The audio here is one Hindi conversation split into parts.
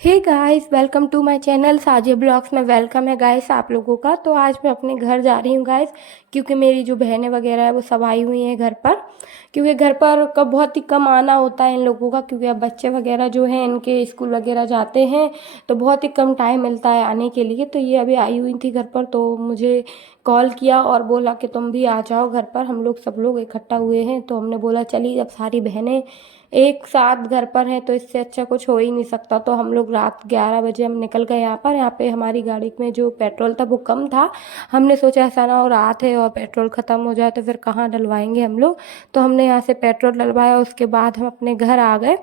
Hey guys, welcome to my channel Sajiya blogs में। वेलकम है गाइस आप लोगों का। तो आज मैं अपने घर जा रही हूँ गाइस, क्योंकि मेरी जो बहनें वगैरह है वो सब आई हुई हैं घर पर। क्योंकि घर पर कब बहुत ही कम आना होता है इन लोगों का, क्योंकि अब बच्चे वगैरह जो हैं इनके स्कूल वगैरह जाते हैं, तो बहुत ही कम टाइम मिलता है आने के लिए। तो ये अभी आई हुई थी घर पर, तो मुझे कॉल किया और बोला कि तुम भी आ जाओ घर पर। हम लोग सब लोग इकट्ठा हुए हैं, तो हमने बोला चलिए, जब सारी बहनें एक साथ घर पर हैं तो इससे अच्छा कुछ हो ही नहीं सकता। तो हम लोग रात 11 बजे हम निकल गए यहाँ पर। यहाँ पे हमारी गाड़ी में जो पेट्रोल था वो कम था। हमने सोचा ऐसा ना हो रात है और पेट्रोल ख़त्म हो जाए तो फिर कहाँ डलवाएंगे हम लोग। तो हमने यहाँ से पेट्रोल डलवाया, उसके बाद हम अपने घर आ गए।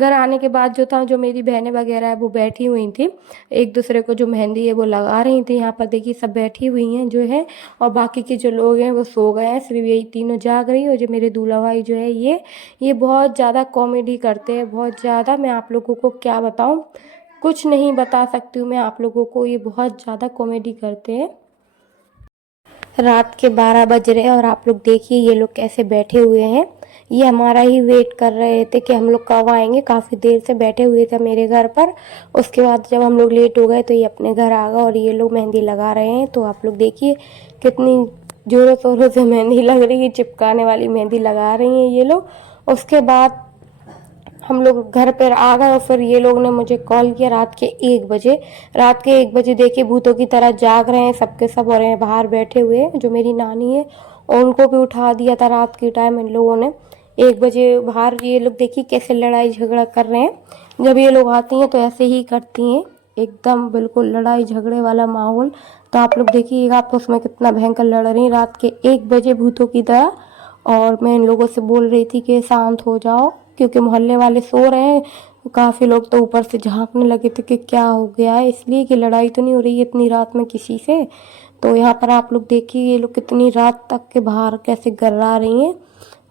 घर आने के बाद जो था, जो मेरी बहनें वगैरह है वो बैठी हुई थी, एक दूसरे को जो मेहंदी है वो लगा रही थी। यहाँ पर देखिए सब बैठी हुई हैं जो है, और बाकी के जो लोग हैं वो सो गए हैं, सिर्फ यही तीनों जाग रही है। और जो मेरे दूल्हा भाई जो है ये बहुत ज़्यादा कॉमेडी करते हैं, बहुत ज़्यादा। मैं आप लोगों को क्या बताऊं, कुछ नहीं बता सकती हूँ मैं आप लोगों को। ये बहुत ज़्यादा कॉमेडी करते हैं। रात के 12 बज रहे हैं और आप लोग देखिए ये लोग कैसे बैठे हुए हैं। ये हमारा ही वेट कर रहे थे कि हम लोग कब आएंगे। काफ़ी देर से बैठे हुए थे मेरे घर पर। उसके बाद जब हम लोग लेट हो गए तो ये अपने घर आ गए और ये लोग मेहंदी लगा रहे हैं। तो आप लोग देखिए कितनी ज़ोरों शोरों से मेहंदी लग रही है, चिपकाने वाली मेहंदी लगा रही हैं ये लोग। उसके बाद हम लोग घर पर आ गए और फिर ये लोग ने मुझे कॉल किया रात के 1 बजे। रात के 1 बजे देखिए भूतों की तरह जाग रहे हैं सबके सब, और हैं बाहर बैठे हुए हैं। जो मेरी नानी है और उनको भी उठा दिया था रात के टाइम इन लोगों ने। 1 बजे बाहर ये लोग देखिए कैसे लड़ाई झगड़ा कर रहे हैं। जब ये लोग आती हैं तो ऐसे ही करती हैं, एकदम बिल्कुल लड़ाई झगड़े वाला माहौल। तो आप लोग देखिए आपस में कितना भयंकर लड़ रही हैं रात के 1 बजे भूतों की तरह। और मैं इन लोगों से बोल रही थी कि शांत हो जाओ, क्योंकि मोहल्ले वाले सो रहे हैं। काफ़ी लोग तो ऊपर से झांकने लगे थे कि क्या हो गया है, इसलिए कि लड़ाई तो नहीं हो रही है इतनी रात में किसी से। तो यहाँ पर आप लोग देखिए ये लोग कितनी रात तक के बाहर कैसे गर्रा रही हैं,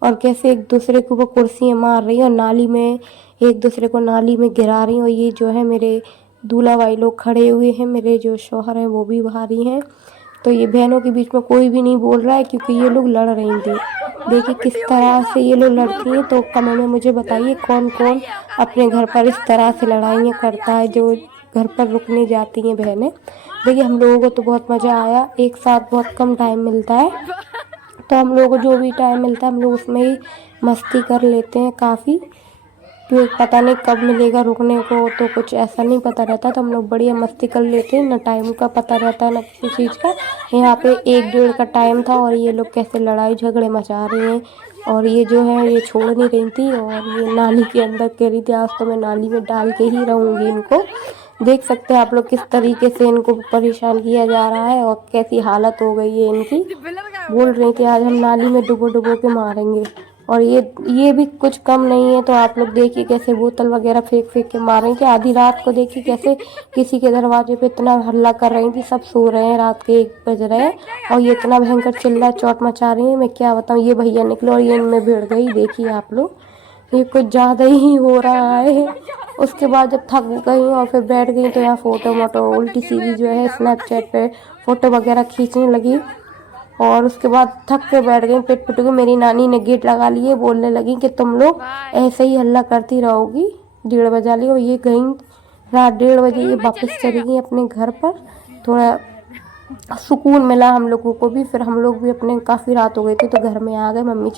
और कैसे एक दूसरे को वो कुर्सियाँ मार रही हैं, और नाली में एक दूसरे को नाली में गिरा रही हैं। और ये जो है मेरे दूल्हा भाई लोग खड़े हुए हैं, मेरे जो शौहर हैं वो भी बाहर ही हैं। तो ये बहनों के बीच में कोई भी नहीं बोल रहा है, क्योंकि ये लोग लड़ रही थी। देखिए किस तरह से ये लोग लड़ती हैं। तो कमेंट में मुझे बताइए कौन कौन अपने घर पर इस तरह से लड़ाइयाँ करता है, जो घर पर रुकने जाती हैं बहनें। देखिए हम लोगों को तो बहुत मज़ा आया, एक साथ बहुत कम टाइम मिलता है, तो हम लोगों को जो भी टाइम मिलता है हम लोग उसमें ही मस्ती कर लेते हैं काफ़ी। क्योंकि पता नहीं कब मिलेगा रुकने को, तो कुछ ऐसा नहीं पता रहता। तो हम लोग बढ़िया मस्ती कर लेते हैं, ना टाइम का पता रहता है ना किसी चीज़ का। यहाँ पे 1 डेढ़ का टाइम था और ये लोग कैसे लड़ाई झगड़े मचा रहे हैं। और ये जो है ये छोड़ नहीं रही थी, और ये नाली के अंदर कह रही थी आज तो मैं नाली में डाल के ही रहूँगी इनको। देख सकते हैं आप लोग किस तरीके से इनको परेशान किया जा रहा है और कैसी हालत हो गई है इनकी। बोल रही थी आज हम नाली में डुबो डुबो के मारेंगे। और ये भी कुछ कम नहीं है। तो आप लोग देखिए कैसे बोतल वगैरह फेंक फेंक के मार रही थी। आधी रात को देखिए कैसे किसी के दरवाजे पे इतना हल्ला कर रही थी, सब सो रहे हैं, रात के 1 बज रहे हैं, और ये इतना भयंकर चिल्ला चोट मचा रही है, मैं क्या बताऊँ। ये भैया निकले और ये इनमें भिड़ गई। देखिए आप लोग ये कुछ ज़्यादा ही हो रहा है। उसके बाद जब थक गई और फिर बैठ गई तो यहाँ फ़ोटो मोटो उल्टी सीधी जो है स्नैपचैट पे फ़ोटो वगैरह खींचने लगी। और उसके बाद थक के बैठ गई, पिट पिट के। मेरी नानी ने गेट लगा लिए, बोलने लगी कि तुम लोग ऐसे ही हल्ला करती रहोगी। 1:30 बजा ली और ये गई रात 1:30 बजे ये वापस चली गई अपने घर पर। थोड़ा सुकून मिला हम लोगों को भी। फिर हम लोग भी अपने, काफ़ी रात हो गई थी तो घर में आ गए। मम्मी चली